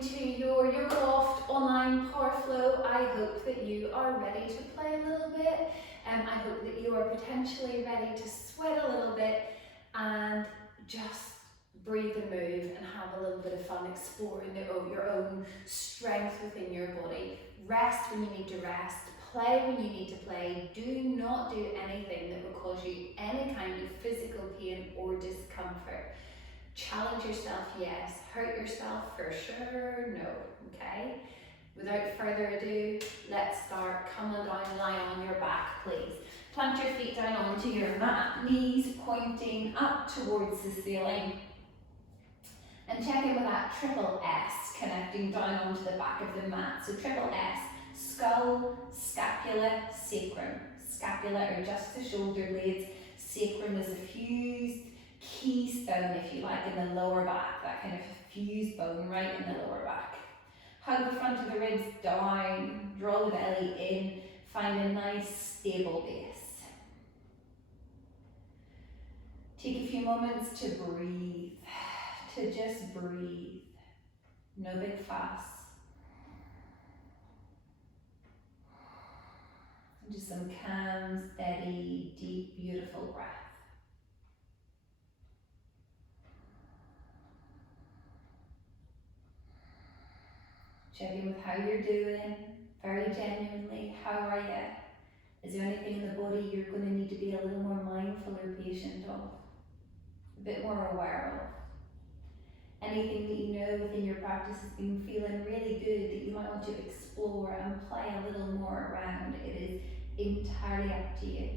into your Yoga Loft online power flow. I hope that you are ready to play a little bit. I hope that you are potentially ready to sweat a little bit and just breathe and move and have a little bit of fun exploring your own strength within your body. Rest when you need to rest, play when you need to play. Do not do anything that will cause you any kind of physical pain or discomfort. Challenge yourself, yes. Hurt yourself for sure, no, okay? Without further ado, let's start. Come on down, lie on your back, please. Plant your feet down onto your mat, knees pointing up towards the ceiling. And check in with that triple S, connecting down onto the back of the mat. So triple S, skull, scapula, sacrum. Scapula are just the shoulder blades. Sacrum is a fused keystone, if you like, in the lower back, that kind of fused bone right in the lower back. Hug the front of the ribs down, draw the belly in, find a nice stable base. Take a few moments to breathe, to just breathe, no big fuss. Just some calm, steady, deep, beautiful breath. Check in with how you're doing, very genuinely. How are you? Is there anything in the body you're going to need to be a little more mindful or patient of? A bit more aware of? Anything that you know within your practice has been feeling really good that you might want to explore and play a little more around? It is entirely up to you.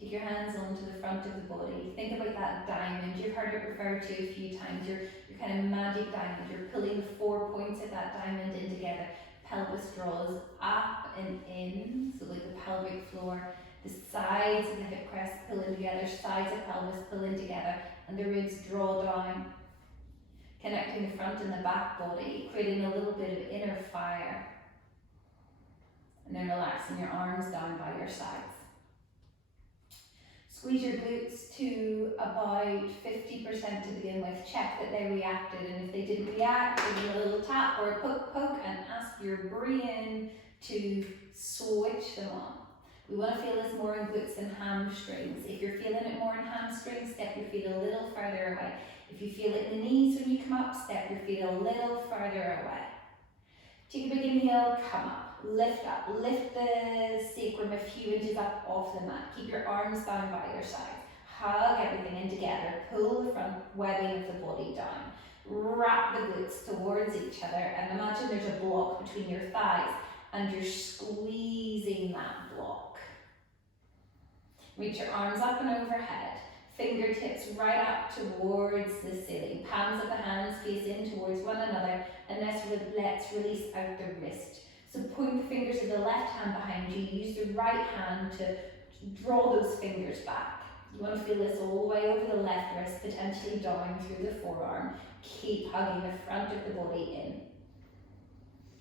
Take your hands onto the front of the body. Think about that diamond. You've heard it referred to a few times. Your kind of magic diamond. You're pulling the 4 points of that diamond in together. Pelvis draws up and in, so like the pelvic floor. The sides of the hip crest pull in together, sides of pelvis pull in together, and the ribs draw down. Connecting the front and the back body, creating a little bit of inner fire. And then relaxing your arms down by your sides. Squeeze your glutes to about 50% to begin with. Check that they reacted, and if they didn't react, give a little tap or a poke and ask your brain to switch them on. We want to feel this more in glutes and hamstrings. If you're feeling it more in hamstrings, step your feet a little further away. If you feel it in the knees when you come up, step your feet a little further away. Take a big inhale, come up. Lift up, lift the sacrum a few inches up off the mat. Keep your arms down by your sides. Hug everything in together. Pull the front webbing of the body down. Wrap the glutes towards each other and imagine there's a block between your thighs and you're squeezing that block. Reach your arms up and overhead. Fingertips right up towards the ceiling. Palms of the hands face in towards one another, and let's release out the wrist. So point the fingers of the left hand behind you. Use the right hand to draw those fingers back. You want to feel this all the way over the left wrist, potentially down through the forearm. Keep hugging the front of the body in.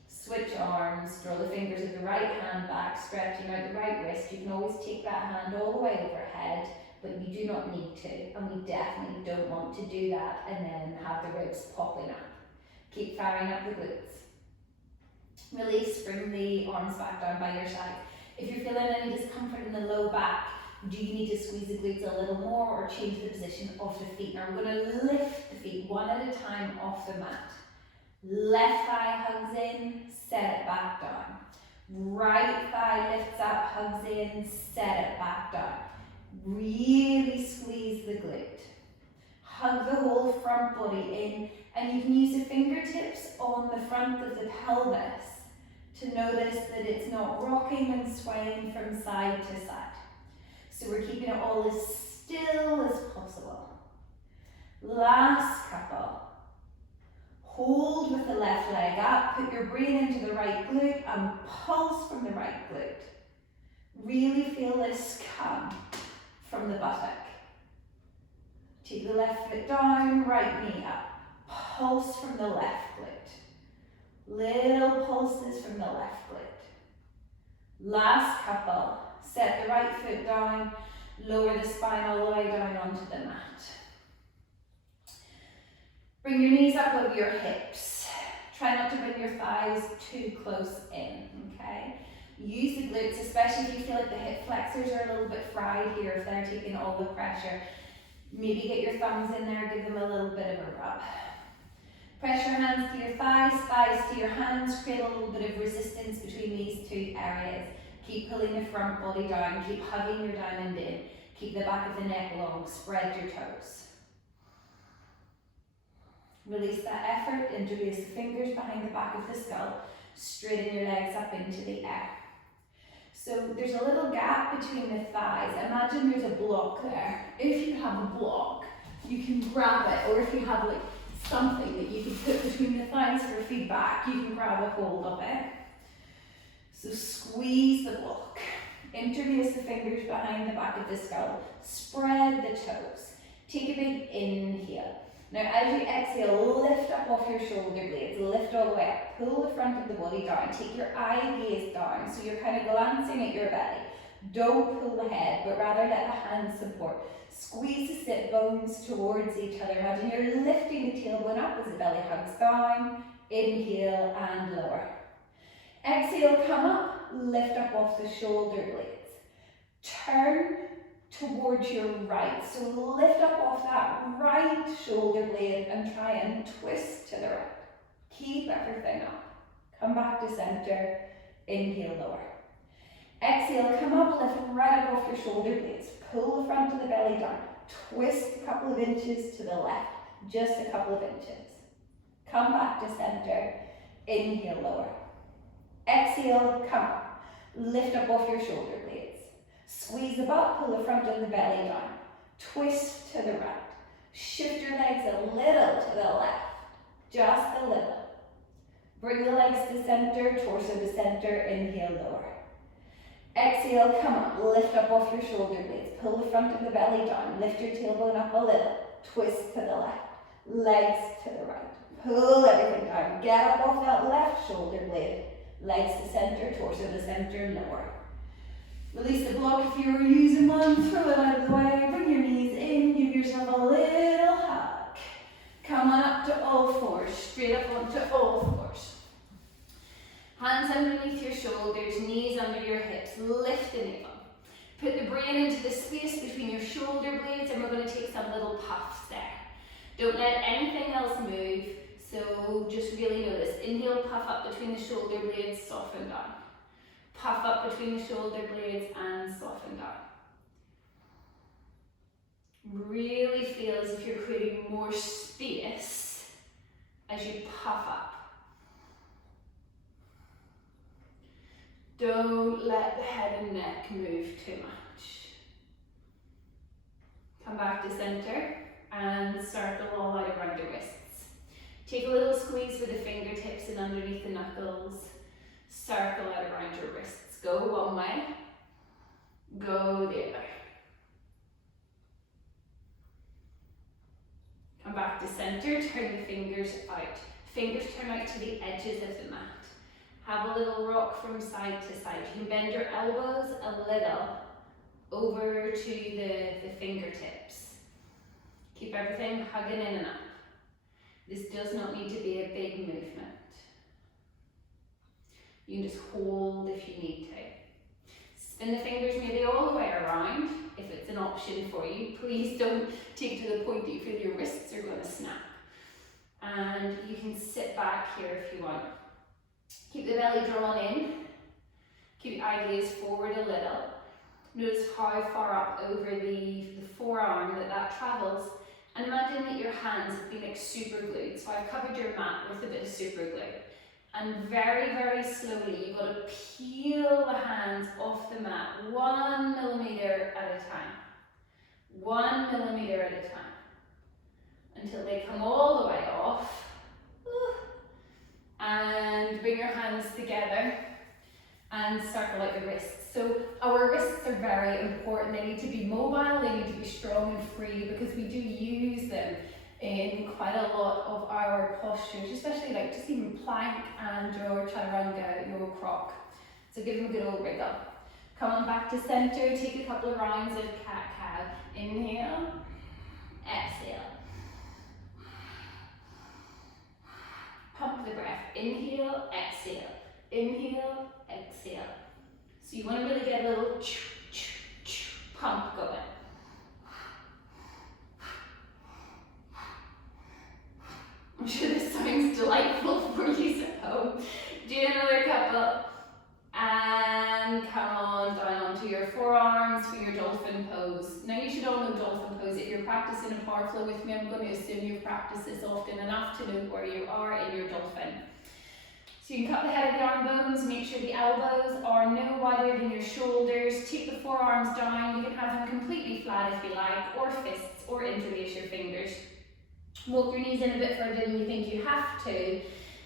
Switch arms, draw the fingers of the right hand back, stretching out the right wrist. You can always take that hand all the way overhead, but you do not need to, and we definitely don't want to do that and then have the ribs popping up. Keep firing up the glutes. Release, bring the arms back down by your side. If you're feeling any discomfort in the low back, do you need to squeeze the glutes a little more or change the position of the feet? Now I'm going to lift the feet one at a time off the mat. Left thigh hugs in, set it back down. Right thigh lifts up, hugs in, set it back down. Really squeeze the glute. Hug the whole front body in, and you can use the fingertips on the front of the pelvis to notice that it's not rocking and swaying from side to side. So we're keeping it all as still as possible. Last couple. Hold with the left leg up, put your brain into the right glute and pulse from the right glute. Really feel this come from the buttock. Take the left foot down, right knee up. Pulse from the left glute. Little pulses from the left glute. Last couple. Set the right foot down, Lower the spine all the way down onto the mat. Bring your knees up over your hips. Try not to bring your thighs too close in, okay? Use the glutes, especially if you feel like the hip flexors are a little bit fried here, if they're taking all the pressure. Maybe get your thumbs in there, give them a little bit of a rub. Press your hands to your thighs, thighs to your hands, create a little bit of resistance between these two areas. Keep pulling the front body down, keep hugging your diamond in, keep the back of the neck long, spread your toes. Release that effort, interlace the fingers behind the back of the skull, straighten your legs up into the air. So there's a little gap between the thighs. Imagine there's a block there. If you have a block, you can grab it, or if you have like something that you can put between the thighs for feedback, you can grab a hold of it. So squeeze the block, interlace the fingers behind the back of the skull, spread the toes, take a big inhale. Now as you exhale, lift up off your shoulder blades, lift all the way up, pull the front of the body down, take your eye gaze down, so you're kind of glancing at your belly. Don't pull the head, but rather let the hands support. Squeeze the sit bones towards each other. Imagine you're lifting the tailbone up as the belly hugs down. Inhale and lower. Exhale, come up, lift up off the shoulder blades. Turn towards your right. So lift up off that right shoulder blade and try and twist to the right. Keep everything up. Come back to center. Inhale, lower. Exhale, come up, lift right up off your shoulder blades. Pull the front of the belly down. Twist a couple of inches to the left. Just a couple of inches. Come back to center. Inhale, lower. Exhale, come up. Lift up off your shoulder blades. Squeeze the butt, pull the front of the belly down. Twist to the right. Shift your legs a little to the left. Just a little. Bring the legs to center, torso to center. Inhale, lower. Exhale, come up, lift up off your shoulder blades, pull the front of the belly down, lift your tailbone up a little, twist to the left, legs to the right, pull everything down, get up off that left shoulder blade, legs to center, torso to center, lower. Release the block if you were using one, throw it out of the way, bring your knees in, give yourself a little hug. Come on up to all fours, straight up onto all fours. Hands underneath your shoulders, knees under your hips, lift the navel. Put the brain into the space between your shoulder blades and we're going to take some little puffs there. Don't let anything else move, so just really notice. Inhale, puff up between the shoulder blades, soften down. Puff up between the shoulder blades and soften down. Really feel as if you're creating more space as you puff up. Don't let the head and neck move too much. Come back to center and circle all out around the wrists. Take a little squeeze with the fingertips and underneath the knuckles. Circle out around your wrists. Go one way, go the other. Come back to center, turn the fingers out. Fingers turn out to the edges of the mat. Have a little rock from side to side. You can bend your elbows a little over to the fingertips. Keep everything hugging in and up. This does not need to be a big movement. You can just hold if you need to. Spin the fingers maybe all the way around if it's an option for you. Please don't take it to the point that you feel your wrists are going to snap. And you can sit back here if you want. Keep the belly drawn in. Keep your eye gaze forward a little. Notice how far up over the forearm that travels. And imagine that your hands have been like super glued. So I've covered your mat with a bit of super glue. And very, very slowly, you've got to peel the hands off the mat 1 millimeter at a time. 1 millimeter at a time. Until they come all the way off. And bring your hands together and circle out your wrists. So our wrists are very important. They need to be mobile, they need to be strong and free because we do use them in quite a lot of our postures, especially like just even plank and your chaturanga, your croc. So give them a good old wriggle. Come on back to center, take a couple of rounds of cat-cow. Inhale, exhale. Pump the breath. Inhale, exhale. Inhale, exhale. So you want to really get a little pump going. I'm sure this sounds delightful for you at home. Do another couple. And come on down onto your forearms for your dolphin pose. Now you should all know dolphin pose. If you're practicing a power flow with me, I'm going to assume you've practiced this often enough to know where you are in your dolphin. So you can cut the head of the arm bones, make sure the elbows are no wider than your shoulders. Take the forearms down. You can have them completely flat if you like, or fists, or interlace your fingers. Walk your knees in a bit further than you think you have to.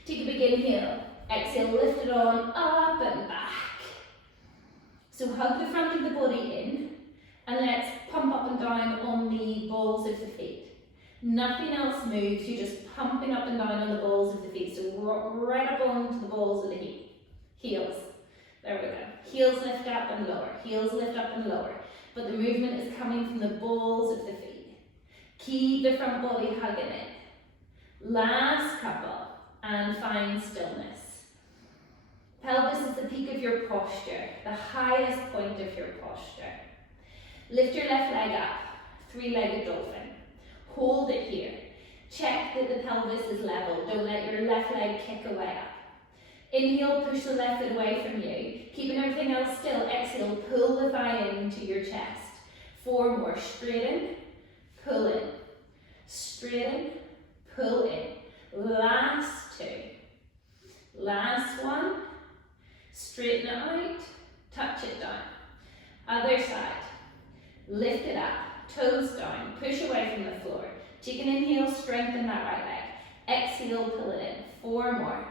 Take a big inhale. Exhale, lift it on, up and back. So hug the front of the body in, and let's pump up and down on the balls of the feet. Nothing else moves, you're just pumping up and down on the balls of the feet. So right up onto the balls of the heels. There we go. Heels lift up and lower, heels lift up and lower. But the movement is coming from the balls of the feet. Keep the front body hugging it. Last couple, and find stillness. Pelvis is the peak of your posture, the highest point of your posture. Lift your left leg up, three-legged dolphin. Hold it here. Check that the pelvis is level. Don't let your left leg kick away up. Inhale, push the left foot away from you. Keeping everything else still. Exhale, pull the thigh into your chest. 4 more. Straighten, pull in. Straighten, pull in. Last 2. Last one. Straighten it out, touch it down. Other side. Lift it up, toes down, push away from the floor. Take an inhale, strengthen that right leg. Exhale, pull it in. 4 more.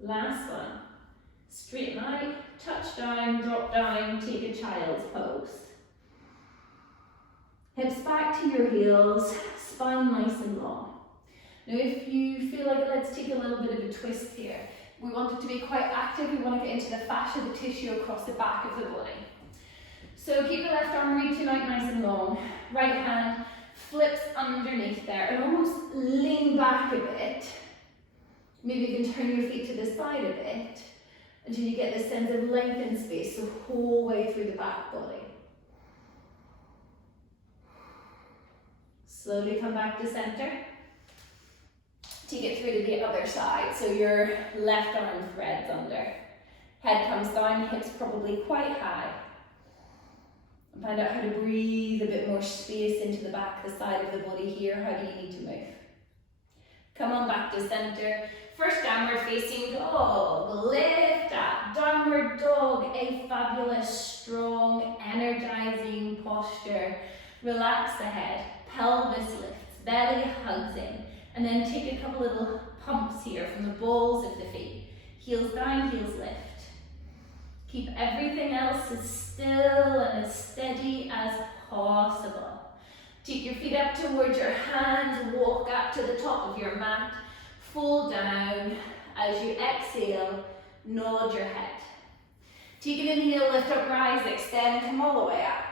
Last one. Straighten out, touch down, drop down, take a child's pose. Hips back to your heels, spine nice and long. Now if you feel like it, let's take a little bit of a twist here. We want it to be quite active. We want to get into the fascia, the tissue across the back of the body. So keep the left arm reaching out nice and long. Right hand flips underneath there and almost lean back a bit. Maybe you can turn your feet to the side a bit until you get this sense of length and space the whole way through the back body. Slowly come back to center. Take it through to the other side, so your left arm threads under. Head comes down, hips probably quite high. And find out how to breathe a bit more space into the back, the side of the body here. How do you need to move? Come on back to center. First downward facing dog. Lift up. Downward dog. A fabulous, strong, energizing posture. Relax the head. Pelvis lifts. Belly hugs in. And then take a couple little pumps here from the balls of the feet. Heels down, heels lift. Keep everything else as still and as steady as possible. Take your feet up towards your hands, walk up to the top of your mat, fall down. As you exhale, nod your head. Take an inhale, lift up, rise, extend, come all the way up.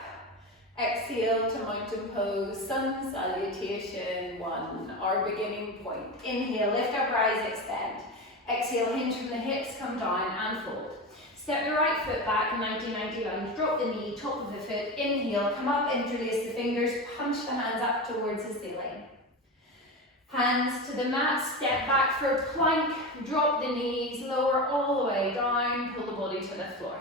Exhale to mountain pose, sun salutation 1, our beginning point. Inhale, lift up, rise, extend. Exhale, hinge from the hips, come down and fold. Step your right foot back, 90-90 lunge, drop the knee, top of the foot. Inhale, come up, interlace the fingers, punch the hands up towards the ceiling. Hands to the mat, step back for a plank, drop the knees, lower all the way down, pull the body to the floor.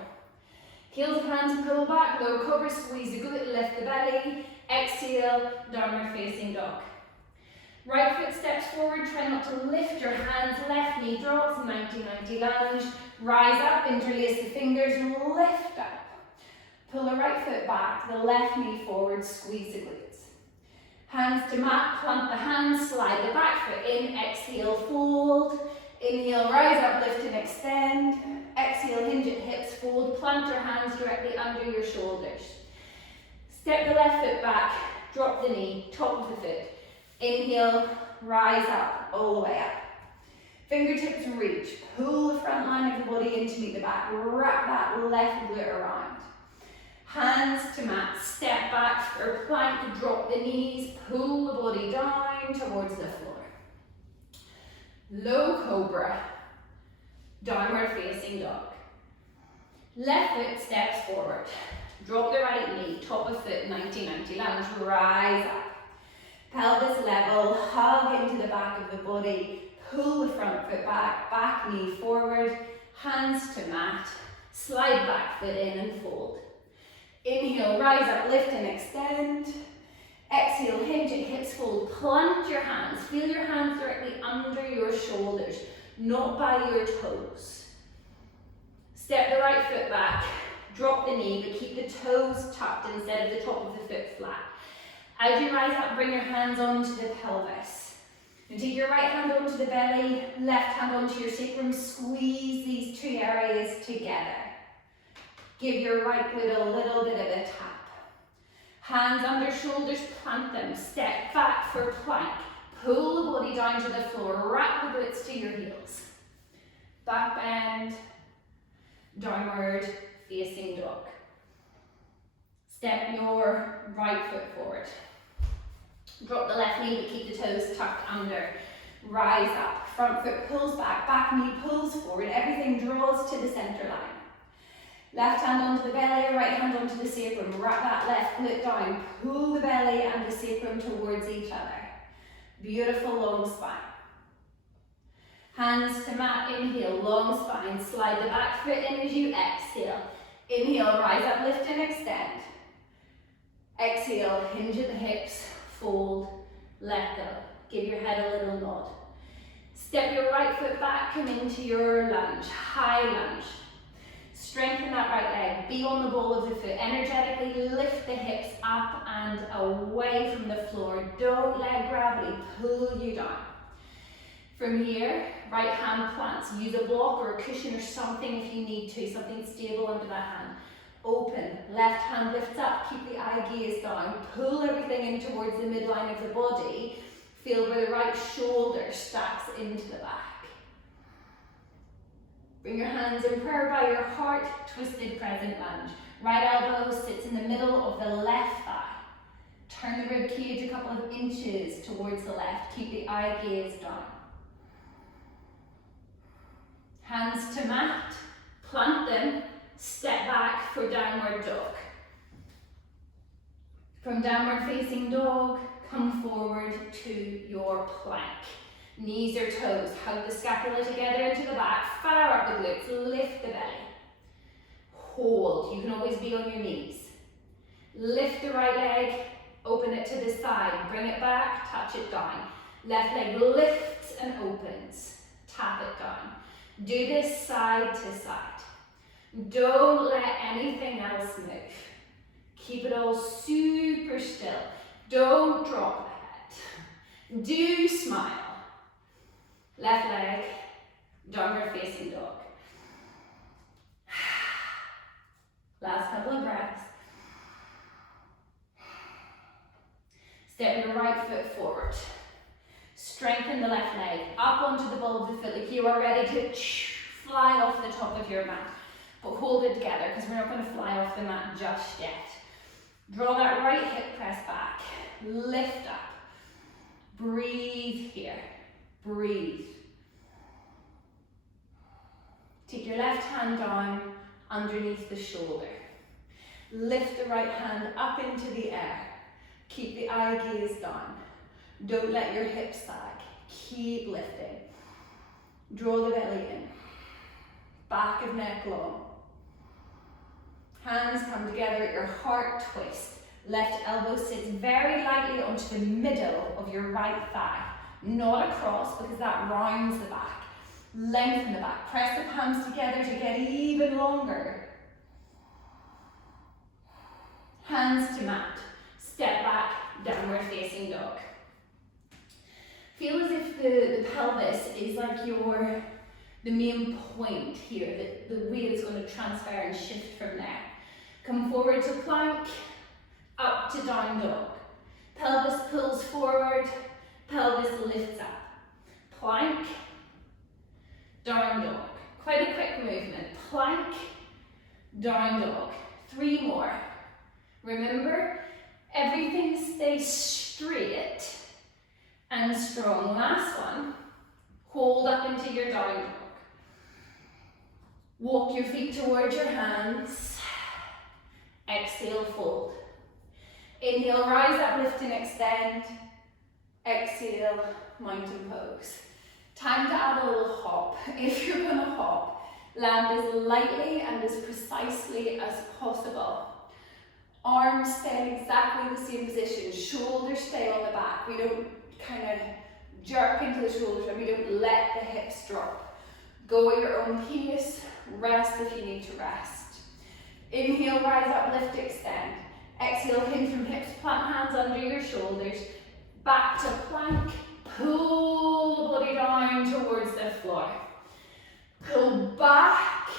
Heels of hands pull back, lower cobra, squeeze the glute, lift the belly. Exhale, downward facing dog. Right foot steps forward, try not to lift your hands, left knee drops, 90-90 lunge. Rise up, interlace the fingers, lift up. Pull the right foot back, the left knee forward, squeeze the glutes. Hands to mat, plant the hands, slide the back foot in, exhale, fold. Inhale, rise up, lift and extend. Exhale, hinge at hips, fold, plant your hands directly under your shoulders. Step the left foot back, drop the knee, top of the foot. Inhale, rise up, all the way up. Fingertips reach, pull the front line of the body in to meet the back, wrap that left glute around. Hands to mat, step back for plank, drop the knees, pull the body down towards the floor. Low cobra, downward facing dog. Left foot steps forward, drop the right knee, top of foot, 90-90 lunge, rise up. Pelvis level, hug into the back of the body, pull the front foot back, back knee forward, hands to mat, slide back foot in and fold. Inhale, rise up, lift and extend. Exhale, hinge at hips, fold, plant your hands, feel your hands directly under your shoulders, not by your toes. Step the right foot back, drop the knee, but keep the toes tucked instead of the top of the foot flat. As you rise up, bring your hands onto the pelvis. And take your right hand onto the belly, left hand onto your sacrum, squeeze these two areas together. Give your right glute a little bit of a tap. Hands under shoulders, plant them, step back for plank. Pull the body down to the floor, wrap the glutes to your heels. Back bend, downward facing dog. Step your right foot forward. Drop the left knee, but keep the toes tucked under. Rise up, front foot pulls back, back knee pulls forward, everything draws to the center line. Left hand onto the belly, right hand onto the sacrum. Wrap that left glute down, pull the belly and the sacrum towards each other. Beautiful long spine. Hands to mat, inhale, long spine. Slide the back foot in as you exhale. Inhale, rise up, lift and extend. Exhale, hinge at the hips, fold, let go. Give your head a little nod. Step your right foot back, come into your lunge, high lunge. Strengthen that right leg, be on the ball of the foot. Energetically lift the hips up and away from the floor. Don't let gravity pull you down. From here, right hand plants. Use a block or a cushion or something if you need to, something stable under that hand. Open, left hand lifts up, keep the eye gaze down. Pull everything in towards the midline of the body. Feel where the right shoulder stacks into the back. Bring your hands in prayer by your heart, twisted crescent lunge. Right elbow sits in the middle of the left thigh. Turn the rib cage a couple of inches towards the left. Keep the eye gaze down. Hands to mat, plant them, step back for downward dog. From downward facing dog, come forward to your plank. Knees or toes, hug the scapula together into the back, fire up the glutes, lift the belly. Hold, you can always be on your knees. Lift the right leg, open it to the side, bring it back, touch it down. Left leg lifts and opens, tap it down. Do this side to side. Don't let anything else move. Keep it all super still. Don't drop the head. Do smile. Left leg, downward facing dog. Last couple of breaths. Step your right foot forward. Strengthen the left leg up onto the ball of the foot like you are ready to fly off the top of your mat. But hold it together because we're not going to fly off the mat just yet. Draw that right hip press back. Lift up. Breathe here. Breathe. Take your left hand down underneath the shoulder. Lift the right hand up into the air. Keep the eye gaze down. Don't let your hips sag. Keep lifting. Draw the belly in. Back of neck long. Hands come together at your heart twist. Left elbow sits very lightly onto the middle of your right thigh. Not across because that rounds the back. Lengthen the back. Press the palms together to get even longer. Hands to mat. Step back, downward facing dog. Feel as if the pelvis is like the main point here, the way it's going to transfer and shift from there. Come forward to plank, up to down dog. Pelvis pulls forward, pelvis lifts up. Plank, down dog. Quite a quick movement. Plank, down dog. 3 more. Remember, everything stays straight and strong. Last one. Hold up into your down dog. Walk your feet towards your hands. Exhale, fold. Inhale, rise up, lift and extend. Exhale, mountain pose. Time to add a little hop. If you're going to hop, land as lightly and as precisely as possible. Arms stay in exactly the same position. Shoulders stay on the back. We don't kind of jerk into the shoulders and we don't let the hips drop. Go at your own pace. Rest if you need to rest. Inhale, rise up, lift, extend. Exhale, hinge from hips, plant hands under your shoulders. Back to plank. Pull the body down towards the floor. Pull back.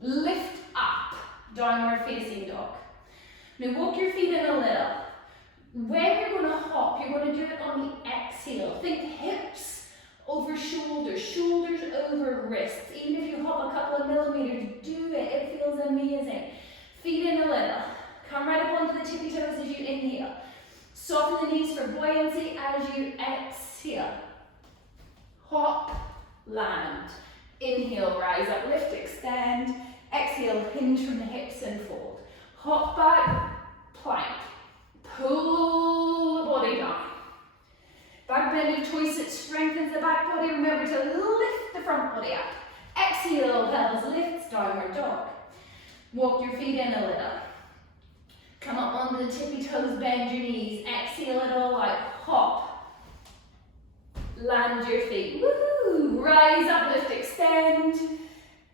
Lift up. Downward facing dog. Now walk your feet in a little. When you're going to hop, you're going to do it on the exhale. Think hips over shoulders, shoulders over wrists. Even if you hop a couple of millimeters, do it. It feels amazing. Feet in a little. Come right up onto the tippy toes as you inhale. Soften the knees for buoyancy as you exhale. Hop, land. Inhale, rise up, lift, extend. Exhale, hinge from the hips and fold. Hop back, plank. Pull the body down. Back bend of choice, it strengthens the back body. Remember to lift the front body up. Exhale, pelvis lifts, downward dog. Walk your feet in a little. Come up onto the tippy toes, bend your knees. Exhale it all out, hop. Land your feet, woohoo! Rise up, lift, extend.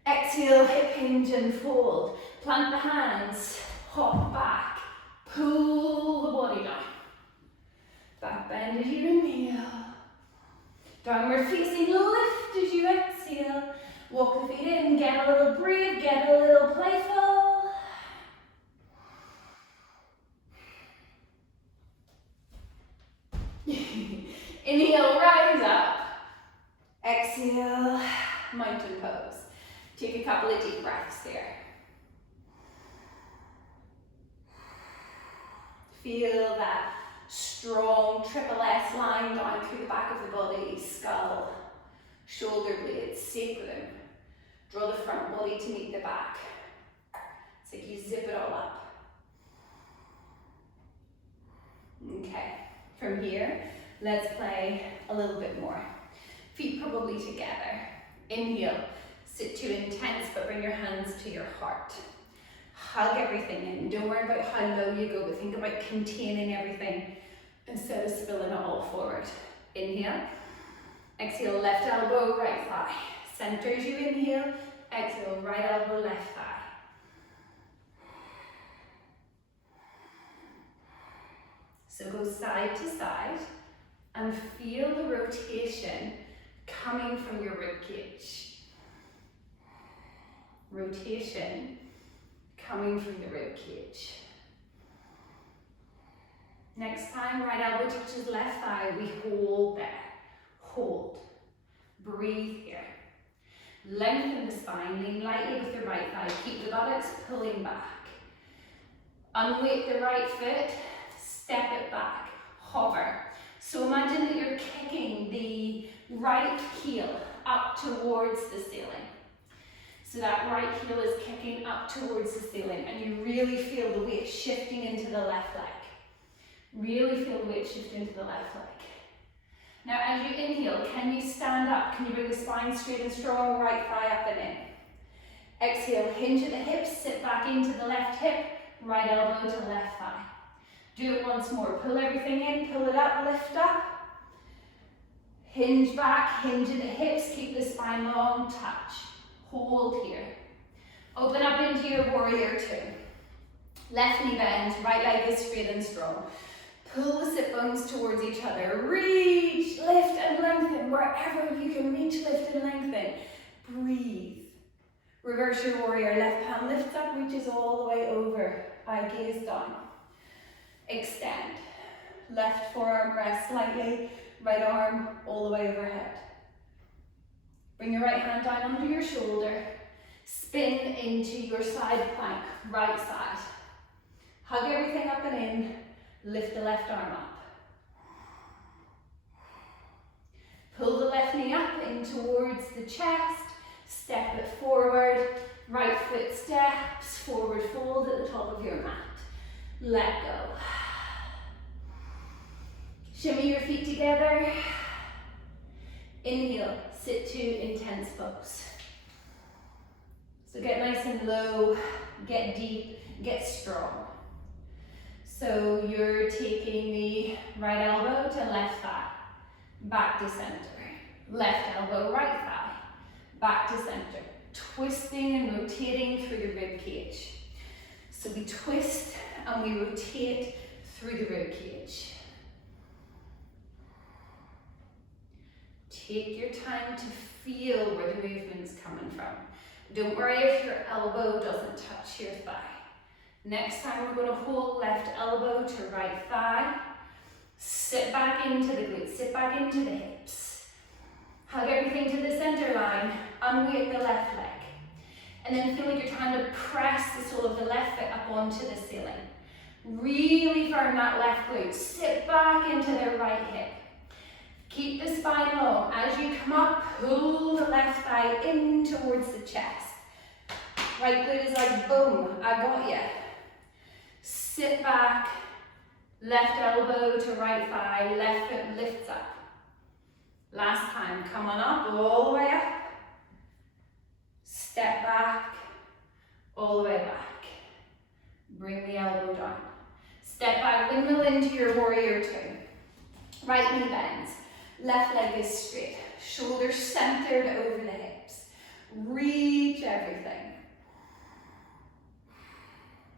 Exhale, hip hinge and fold. Plant the hands, hop back. Pull the body down. Back bend as you inhale. Downward facing lift as you exhale. Walk the feet in, get a little brave, get a little playful. Inhale, rise up. Exhale, mountain pose. Take a couple of deep breaths here. Feel that strong triple S line down through the back of the body, skull, shoulder blades, sacrum. Draw the front body to meet the back. It's like you zip it all up. Okay, from here, let's play a little bit more. Feet probably together. Inhale, sit too intense, but bring your hands to your heart. Hug everything in. Don't worry about how low you go, but think about containing everything instead of spilling it all forward. Inhale. Exhale, left elbow, right thigh. Center as you inhale. Exhale, right elbow, left thigh. So go side to side and feel the rotation coming from your rib cage. Rotation coming from the rib cage. Next time, right elbow touches left thigh, we hold there. Hold. Breathe here. Lengthen the spine, lean lightly with the right thigh. Keep the buttocks pulling back. Unweight the right foot, step it back, hover. So imagine that you're kicking the right heel up towards the ceiling. So that right heel is kicking up towards the ceiling and you really feel the weight shifting into the left leg. Really feel the weight shift into the left leg. Now as you inhale, can you stand up? Can you bring the spine straight and strong, right thigh up and in? Exhale, hinge at the hips, sit back into the left hip, right elbow to left thigh. Do it once more. Pull everything in, pull it up, lift up. Hinge back, hinge at the hips, keep the spine long, touch. Hold here. Open up into your warrior two. Left knee bends, right leg is straight and strong. Pull the sit bones towards each other. Reach, lift and lengthen. Wherever you can reach, lift and lengthen. Breathe. Reverse your warrior. Left hand lifts up, reaches all the way over. Eye gaze down. Extend. Left forearm rests slightly. Right arm all the way overhead. Bring your right hand down under your shoulder. Spin into your side plank, right side. Hug everything up and in. Lift the left arm up. Pull the left knee up in towards the chest. Step it forward. Right foot steps. Forward fold at the top of your mat. Let go. Shimmy your feet together. Inhale, sit to intense pose. So get nice and low, get deep, get strong. So you're taking the right elbow to left thigh, back to center. Left elbow, right thigh, back to center. Twisting and rotating through the rib cage. So we twist and we rotate through the rib cage. Take your time to feel where the movement's coming from. Don't worry if your elbow doesn't touch your thigh. Next time we're going to hold left elbow to right thigh. Sit back into the glutes, sit back into the hips. Hug everything to the center line, unweight the left leg. And then feel like you're trying to press the sole of the left foot up onto the ceiling. Really firm that left glute. Sit back into the right hip. Keep the spine long. As you come up, pull the left thigh in towards the chest. Right glute is like, boom, I got you. Sit back, left elbow to right thigh, left foot lifts up. Last time, come on up, all the way up. Step back, all the way back. Bring the elbow down. Step back, windmill into your warrior two. Right knee bends. Left leg is straight, shoulders centered over the hips. Reach everything.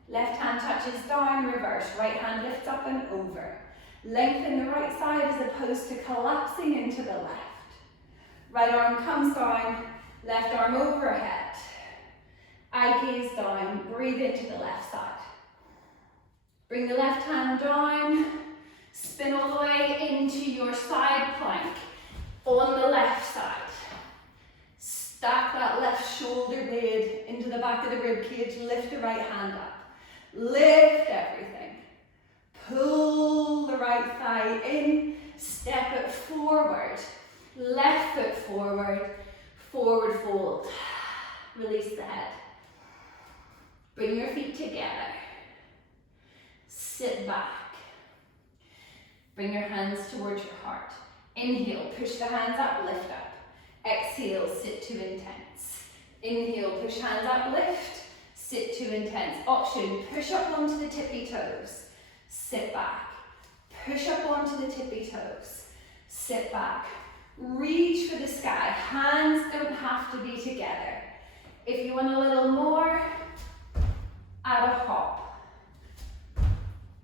Left hand touches down, reverse. Right hand lifts up and over. Lengthen the right side as opposed to collapsing into the left. Right arm comes down, left arm overhead. Eye gaze down, breathe into the left side. Bring the left hand down. Spin all the way into your side plank on the left side. Stack that left shoulder blade into the back of the rib cage. Lift the right hand up. Lift everything. Pull the right thigh in. Step it forward. Left foot forward. Forward fold. Release the head. Bring your feet together. Sit back. Bring your hands towards your heart. Inhale, push the hands up, lift up. Exhale, sit to intense. Inhale, push hands up, lift. Sit to intense. Option, push up onto the tippy toes. Sit back. Push up onto the tippy toes. Sit back. Reach for the sky. Hands don't have to be together. If you want a little more, add a hop.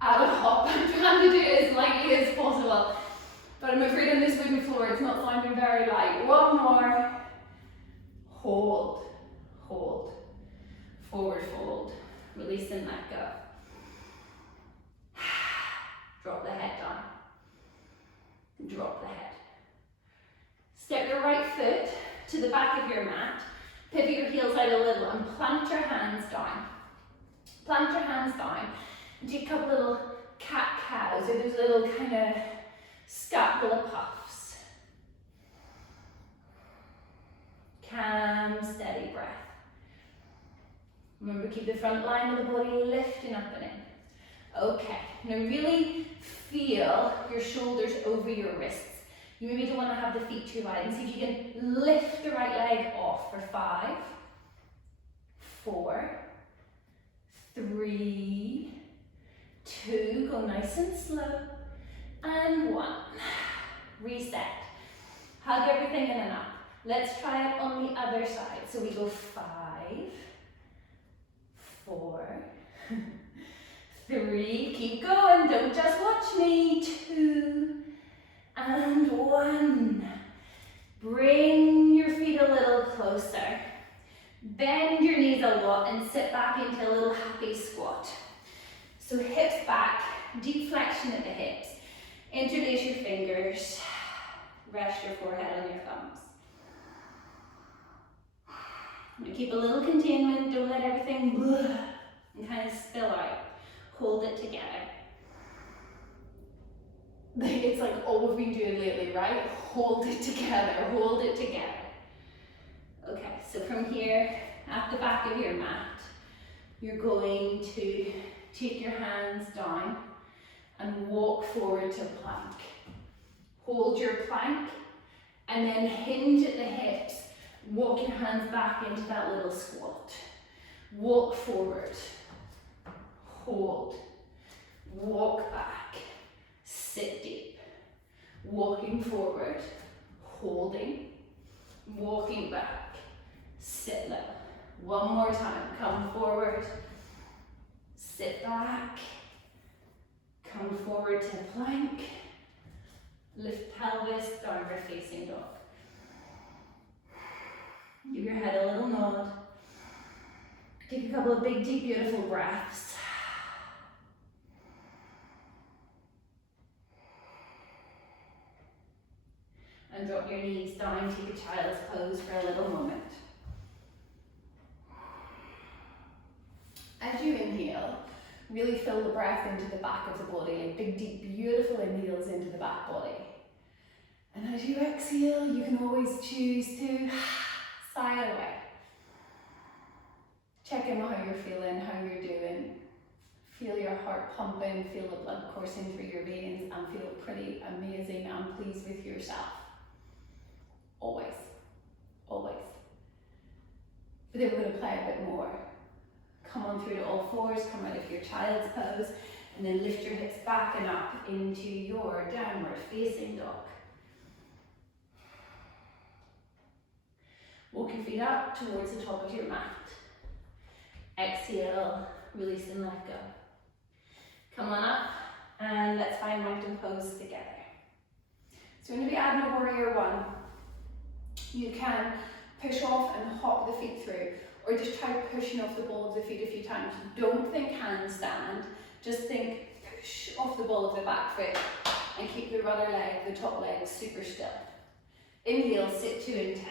Add a hop. I'm trying to do it as lightly as possible, but I'm afraid on this wooden floor it's not sounding very light. One more. Hold, hold, forward fold. Release and let go. Drop the head down. Drop the head. Step your right foot to the back of your mat. Pivot your heels out a little and plant your hands down. Plant your hands down. Do a couple little cat-cows or those little kind of scapula puffs. Calm, steady breath. Remember, keep the front line of the body lifting up and in. Okay, now really feel your shoulders over your wrists. You maybe don't want to have the feet too wide, and see if you can lift the right leg off for 5, 4, 3, 2, go nice and slow, and 1. Reset. Hug everything in and up. Let's try it on the other side. So we go 5, 4, 3, keep going, don't just watch me, 2, and 1. Bring your feet a little closer. Bend your knees a lot and sit back into a little happy squat. So hips back, deep flexion at the hips. Interlace your fingers. Rest your forehead on your thumbs. I'm going to keep a little containment, don't let everything and kind of spill out. Hold it together. It's like all we've been doing lately, right? Hold it together, hold it together. Okay, so from here, at the back of your mat, you're going to take your hands down and walk forward to plank. Hold your plank and then hinge at the hips. Walk your hands back into that little squat. Walk forward, hold, walk back, sit deep. Walking forward, holding, walking back, sit low. One more time, come forward, sit back, come forward to plank, lift pelvis, downward facing dog. Give your head a little nod. Take a couple of big, deep, beautiful breaths. And drop your knees down, take a child's pose for a little moment. As you inhale, really fill the breath into the back of the body, like big, deep, beautiful inhales into the back body. And as you exhale, you can always choose to sigh away. Check in on how you're feeling, how you're doing. Feel your heart pumping, feel the blood coursing through your veins, and feel pretty amazing and pleased with yourself. Always, always. But then we're going to play a bit more. Come on through to all fours, come out of your child's pose, and then lift your hips back and up into your downward facing dog. Walk your feet up towards the top of your mat. Exhale, release and let go. Come on up, and let's find mountain pose together. So we're going to be adding a warrior one. You can push off and hop the feet through, or just try pushing off the ball of the feet a few times. Don't think handstand, just think push off the ball of the back foot and keep the rudder leg, the top leg, super still. Inhale, sit to intense.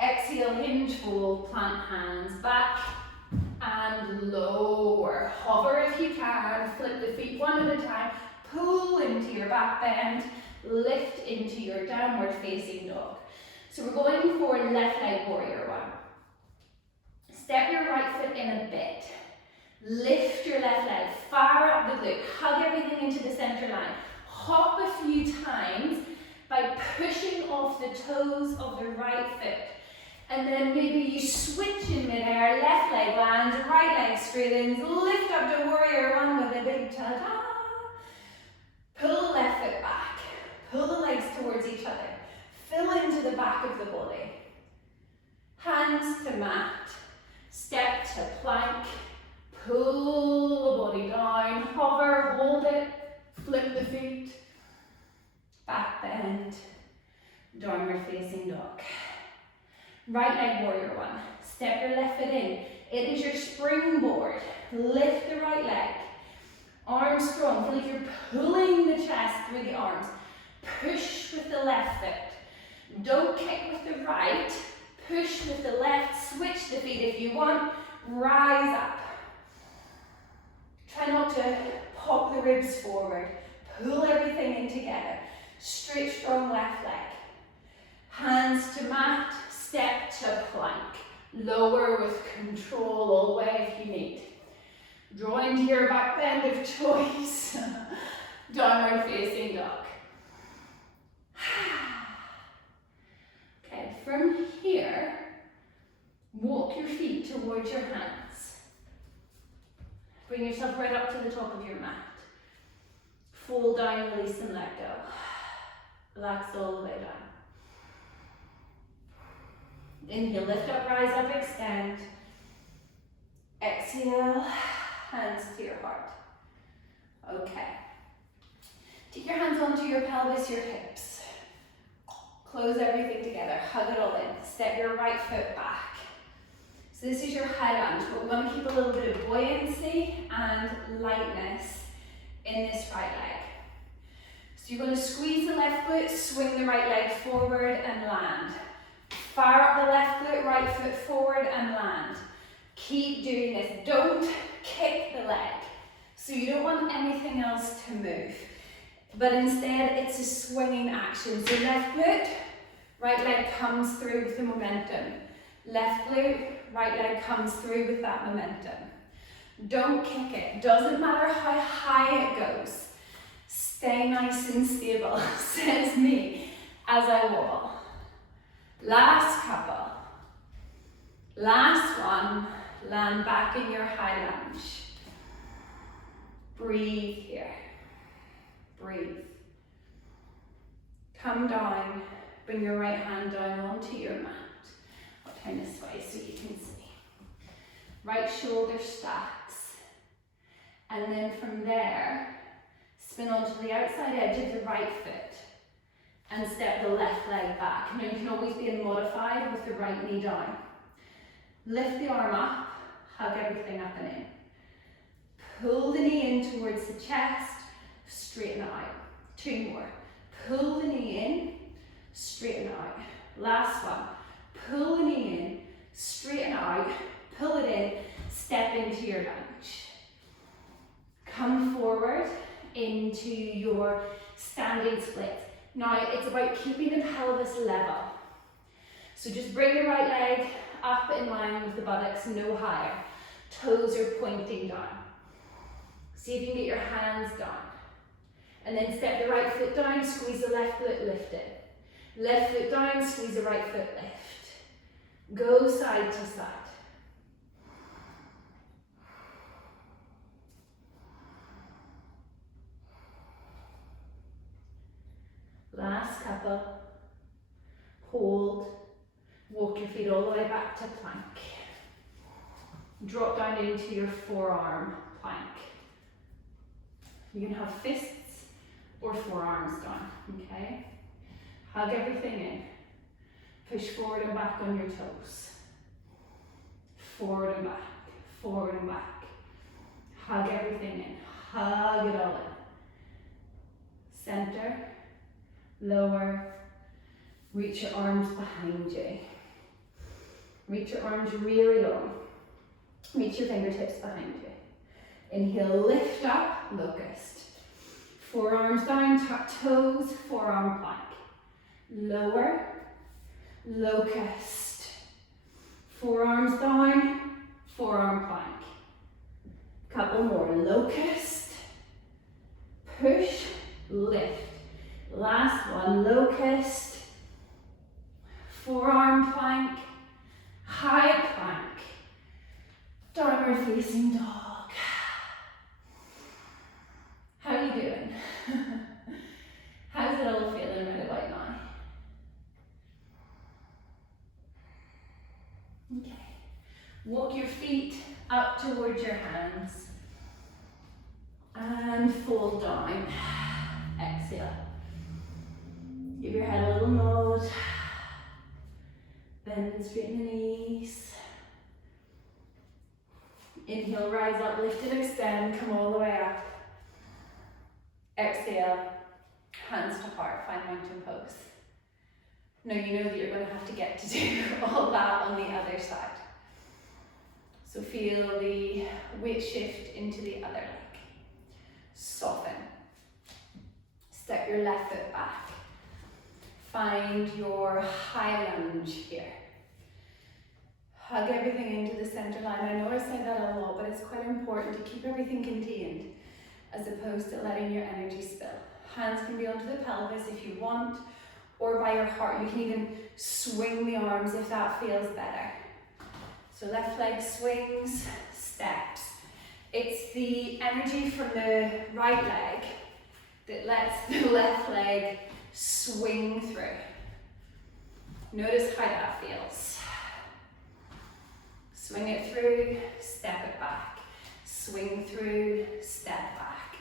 Exhale, hinge, fold, plant hands back and lower. Hover if you can, flip the feet one at a time, pull into your back bend, lift into your downward facing dog. So we're going for left leg warrior one. Step your right foot in a bit. Lift your left leg, fire up the glute, hug everything into the center line. Hop a few times by pushing off the toes of the right foot. And then maybe you switch in midair, left leg lands, right leg straightens, lift up to warrior one with a big ta-da. Pull the left foot back, pull the legs towards each other, fill into the back of the body. Hands to mat, step to plank, pull the body down, hover, hold it, flip the feet, back bend, downward facing dog. Right leg warrior one. Step your left foot in. It is your springboard. Lift the right leg. Arms strong. Feel like you're pulling the chest through the arms. Push with the left foot. Don't kick with the right. Push with the left. Switch the feet if you want. Rise up. Try not to pop the ribs forward. Pull everything in together. Straight, strong left leg. Hands to mat. Step to plank. Lower with control all the way if you need. Draw into your back bend of choice. Downward facing dog. Okay, from here, walk your feet towards your hands. Bring yourself right up to the top of your mat. Fold down, release and let go. Relax all the way down. Inhale, lift up, rise up, extend. Exhale, hands to your heart. Okay. Take your hands onto your pelvis, your hips. Close everything together, hug it all in. Step your right foot back. So this is your high lunge, but we want to keep a little bit of buoyancy and lightness in this right leg. So you're going to squeeze the left foot, swing the right leg forward and land. Fire up the left glute, right foot forward and land. Keep doing this. Don't kick the leg. So you don't want anything else to move. But instead it's a swinging action. So left glute, right leg comes through with the momentum. Left glute, right leg comes through with that momentum. Don't kick it. Doesn't matter how high it goes. Stay nice and stable, says me as I wobble. Last couple. Last one. Land back in your high lunge. Breathe here. Breathe. Come down. Bring your right hand down onto your mat. I'll turn this way so you can see. Right shoulder stacks. And then from there, spin onto the outside edge of the right foot and step the left leg back. Now you can always be modified with the right knee down. Lift the arm up, hug everything up and in. Pull the knee in towards the chest, straighten it out. 2 more. Pull the knee in, straighten it out. Last one. Pull the knee in, straighten it out, pull it in, step into your lunge. Come forward into your standing split. Now it's about keeping the pelvis level. So just bring the right leg up in line with the buttocks, no higher. Toes are pointing down. See if you can get your hands down. And then step the right foot down, squeeze the left foot, lift it. Left foot down, squeeze the right foot, lift. Go side to side. Last couple. Hold. Walk your feet all the way back to plank. Drop down into your forearm plank. You can have fists or forearms down, okay? Hug everything in. Push forward and back on your toes. Forward and back, forward and back. Hug everything in. Hug it all in. Center, lower. Reach your arms behind you. Reach your arms really long. Reach your fingertips behind you. Inhale, lift up, locust. Forearms down, tuck toes, forearm plank. Lower, locust. Forearms down, forearm plank. Couple more, locust. Push, lift. Last one, locust. Forearm plank, high plank. Downward facing dog. How are you doing? How's it all feeling right about now? Okay. Walk your feet up towards your hands and fold down. Exhale. Give your head a little nod. Bend and straighten the knees. Inhale, rise up, lift and extend, come all the way up. Exhale, hands to heart, find mountain pose. Now you know that you're going to have to get to do all that on the other side. So feel the weight shift into the other leg. Soften. Step your left foot back. Find your high lunge here. Hug everything into the center line. I know I say that a lot, but it's quite important to keep everything contained as opposed to letting your energy spill. Hands can be onto the pelvis if you want, or by your heart. You can even swing the arms if that feels better. So left leg swings, steps. It's the energy from the right leg that lets the left leg swing through. Notice how that feels. Swing it through, step it back. Swing through, step back.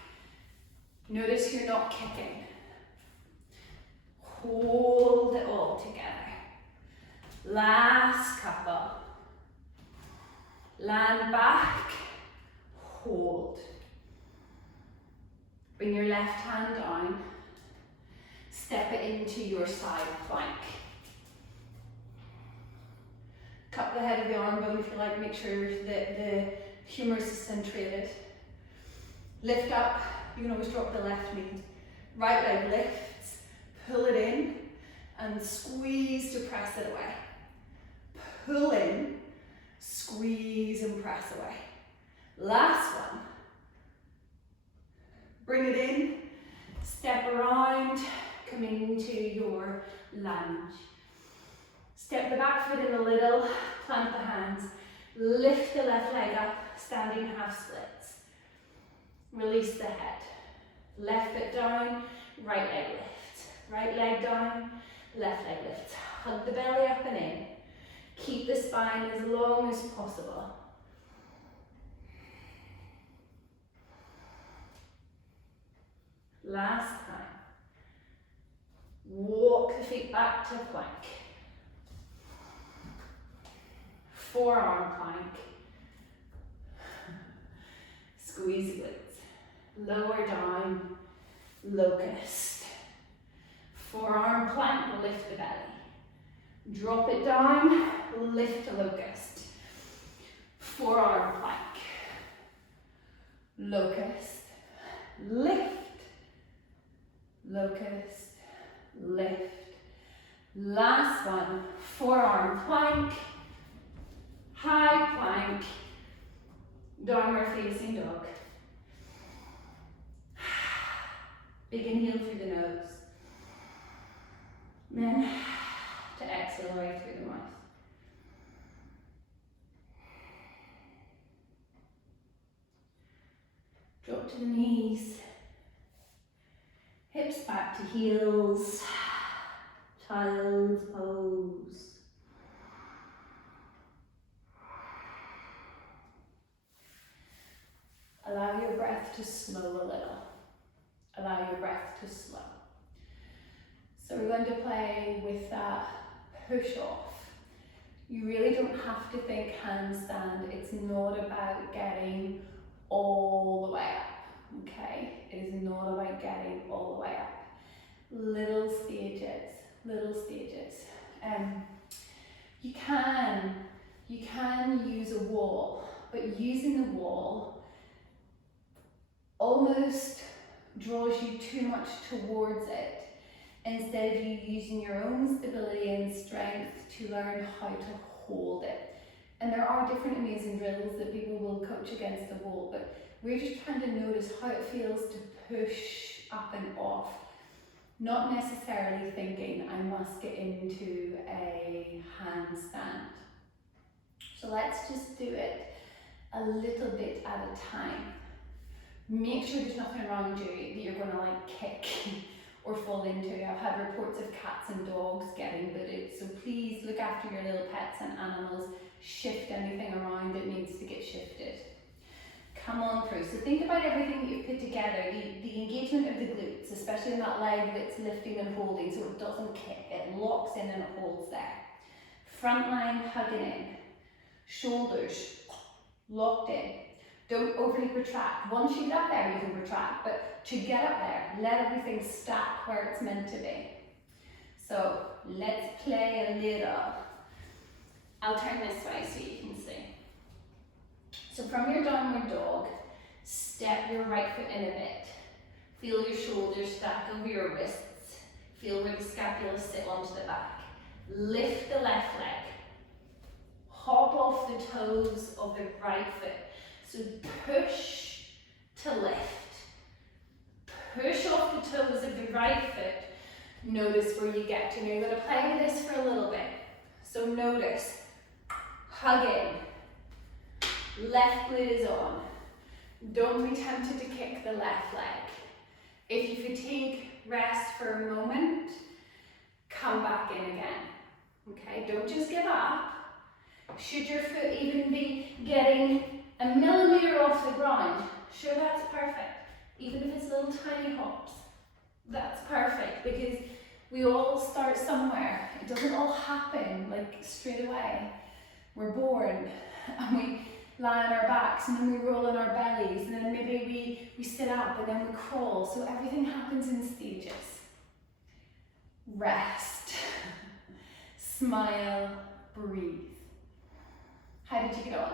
Notice you're not kicking. Hold it all together. Last couple. Land back, hold. Bring your left hand down. Step it into your side plank. Cup the head of the arm bone if you like, make sure that the humerus is centrated. Lift up, you can always drop the left knee. Right leg lifts, pull it in, and squeeze to press it away. Pull in, squeeze and press away. Last one. Bring it in, step around, come into your lunge. Step the back foot in a little, plant the hands, lift the left leg up, standing half splits. Release the head. Left foot down, right leg lifts. Right leg down, left leg lifts. Hug the belly up and in. Keep the spine as long as possible. Last time. Walk the feet back to plank. Forearm plank. Squeeze the glutes. Lower down, locust. Forearm plank, lift the belly. Drop it down, lift the locust. Forearm plank. Locust, lift. Locust, lift. Last one, forearm plank. High plank, downward facing dog. Big inhale through the nose. And then to exhale right through the mouth. Drop to the knees. Hips back to heels. Child's pose. Allow your breath to slow a little. Allow your breath to slow. So we're going to play with that push off. You really don't have to think handstand. It's not about getting all the way up, okay? It is not about getting all the way up. Little stages, little stages. You can use a wall, but using the wall almost draws you too much towards it instead of you using your own stability and strength to learn how to hold it. And there are different amazing drills that people will coach against the wall, but we're just trying to notice how it feels to push up and off, not necessarily thinking I must get into a handstand. So let's just do it a little bit at a time. Make sure there's nothing around you that you're going to like kick or fall into. I've had reports of cats and dogs getting booted, so please look after your little pets and animals. Shift anything around that needs to get shifted. Come on through. So think about everything that you've put together, the engagement of the glutes, especially in that leg that's lifting and holding so it doesn't kick, it locks in and it holds there. Front line hugging in, shoulders locked in. Don't overly protract. Once you get up there, you can protract, but to get up there, let everything stack where it's meant to be. So let's play a little. I'll turn this way so you can see. So from your downward dog, step your right foot in a bit. Feel your shoulders stack over your wrists. Feel where the scapula sit onto the back. Lift the left leg. Hop off the toes of the right foot. So push to lift. Push off the toes of the right foot. Notice where you get to. Now you're going to play with this for a little bit. So notice, hug in. Left glute is on. Don't be tempted to kick the left leg. If you fatigue, rest for a moment. Come back in again. Okay, don't just give up. Should your foot even be getting a millimeter off the ground, sure, that's perfect. Even if it's little tiny hops, that's perfect, because we all start somewhere. It doesn't all happen like straight away. We're born and we lie on our backs and then we roll on our bellies and then maybe we sit up and then we crawl. So everything happens in stages. Rest, smile, breathe. How did you get on?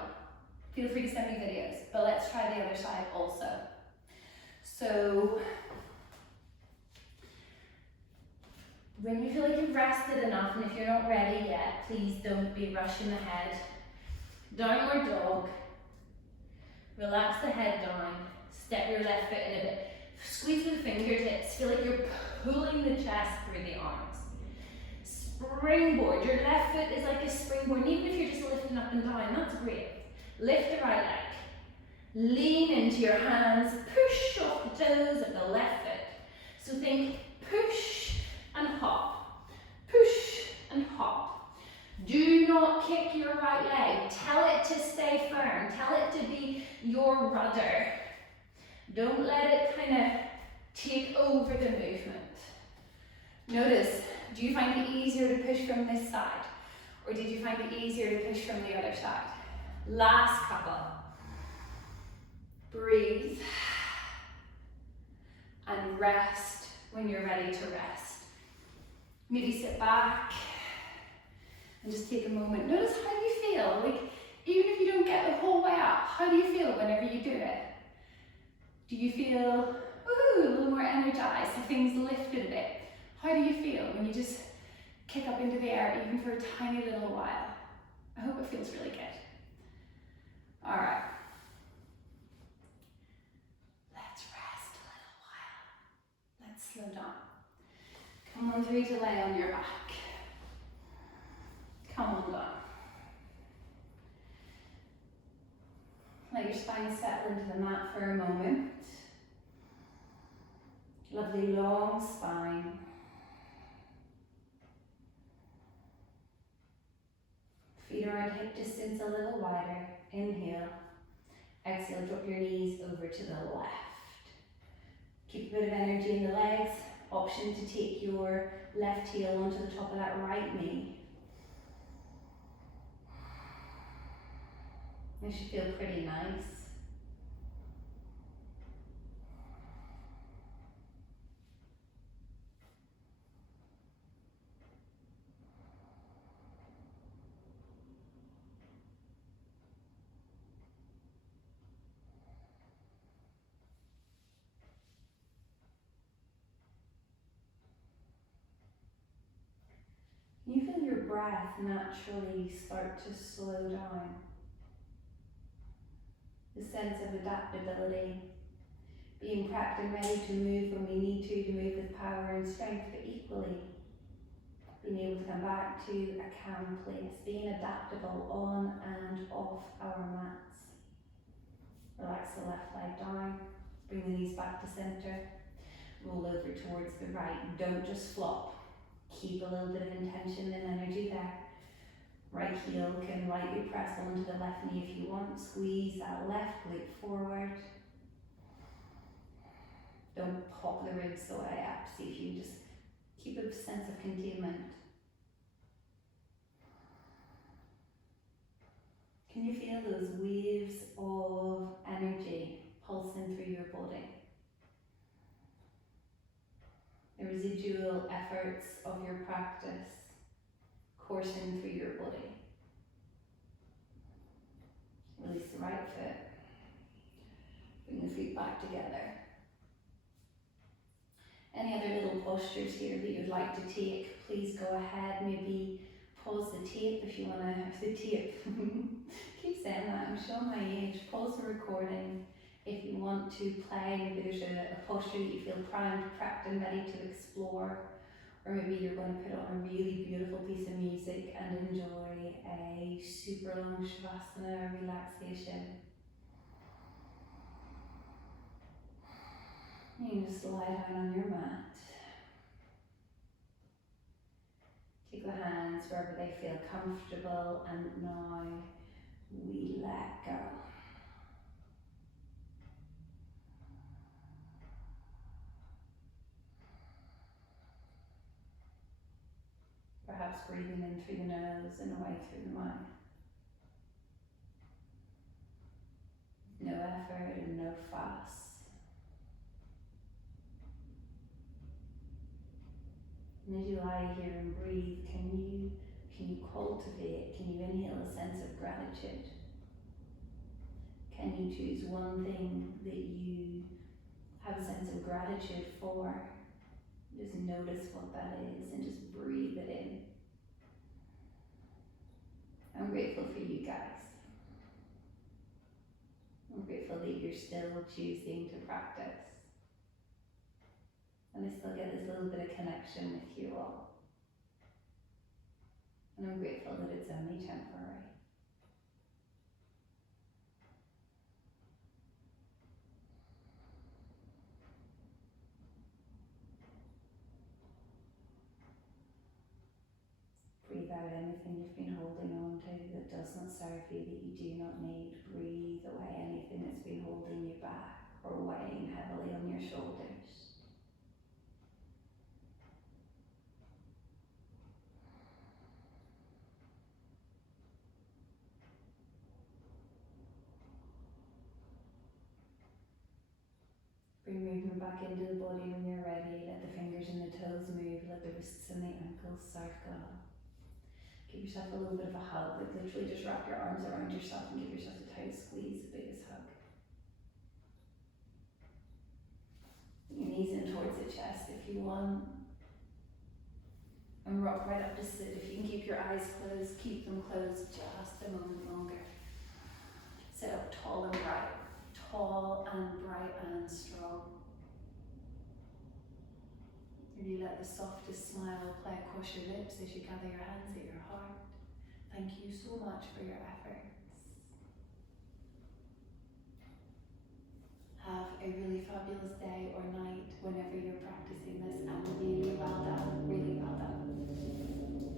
Feel free to send me videos, but let's try the other side also. So, when you feel like you've rested enough, and if you're not ready yet, please don't be rushing ahead. Downward dog. Relax the head down. Step your left foot in a bit. Squeeze with the fingertips. Feel like you're pulling the chest through the arms. Springboard. Your left foot is like a springboard. And even if you're just lifting up and down, that's great. Lift the right leg. Lean into your hands. Push off the toes of the left foot. So think push and hop. Push and hop. Do not kick your right leg. Tell it to stay firm. Tell it to be your rudder. Don't let it kind of take over the movement. Notice, do you find it easier to push from this side? Or did you find it easier to push from the other side? Last couple. Breathe. And rest when you're ready to rest. Maybe sit back and just take a moment. Notice how you feel. Like, even if you don't get the whole way up, how do you feel whenever you do it? Do you feel, woohoo, a little more energized? Have things lifted a bit? How do you feel when you just kick up into the air, even for a tiny little while? I hope it feels really good. All right. Let's rest a little while. Let's slow down. Come on through to lay on your back. Come on down. Let your spine settle into the mat for a moment. Lovely long spine. Feet around hip distance a little wider. Inhale. Exhale, drop your knees over to the left. Keep a bit of energy in the legs. Option to take your left heel onto the top of that right knee. It should feel pretty nice. You feel your breath naturally start to slow down. The sense of adaptability, being prepped and ready to move when we need to move with power and strength, but equally being able to come back to a calm place, being adaptable on and off our mats. Relax the left leg down, bring the knees back to center, roll over towards the right. Don't just flop, keep a little bit of intention and energy there. Right heel can lightly press onto the left knee if you want. Squeeze that left glute forward. Don't pop the ribs the way up. See if you just keep a sense of containment. Can you feel those waves of energy pulsing through your body? The residual efforts of your practice coursing through your body. Release the right foot. Bring the feet back together. Any other little postures here that you'd like to take, please go ahead. Maybe pause the tape if you want to, the tape. Keep saying that, I'm showing my age. Pause the recording if you want to play. Maybe there's a posture that you feel primed, prepped and ready to explore. Or maybe you're going to put on a really beautiful piece of music and enjoy a super long Savasana relaxation. You can just lie down on your mat. Take the hands wherever they feel comfortable, and now we let go. Perhaps breathing in through the nose and away through the mouth. No effort and no fuss. And as you lie here and breathe, can you Can you cultivate, can you inhale a sense of gratitude? Can you choose one thing that you have a sense of gratitude for? Just notice what that is and just breathe it in. I'm grateful for you guys. I'm grateful that you're still choosing to practice. And I still get this little bit of connection with you all. And I'm grateful that it's only temporary. Breathe out anything you've been holding on to that does not serve you, that you do not need. Breathe away anything that's been holding you back or weighing heavily on your shoulders. Bring movement back into the body when you're ready. Let the fingers and the toes move. Let the wrists and the ankles circle. Give yourself a little bit of a hug. Like literally just wrap your arms around yourself and give yourself a tight squeeze, the biggest hug. Your knees in towards the chest if you want. And rock right up to sit. If you can keep your eyes closed, keep them closed just a moment longer. Sit up tall and bright. Tall and bright and strong. Really let the softest smile play across your lips as you gather your hands at your heart. Thank you so much for your efforts. Have a really fabulous day.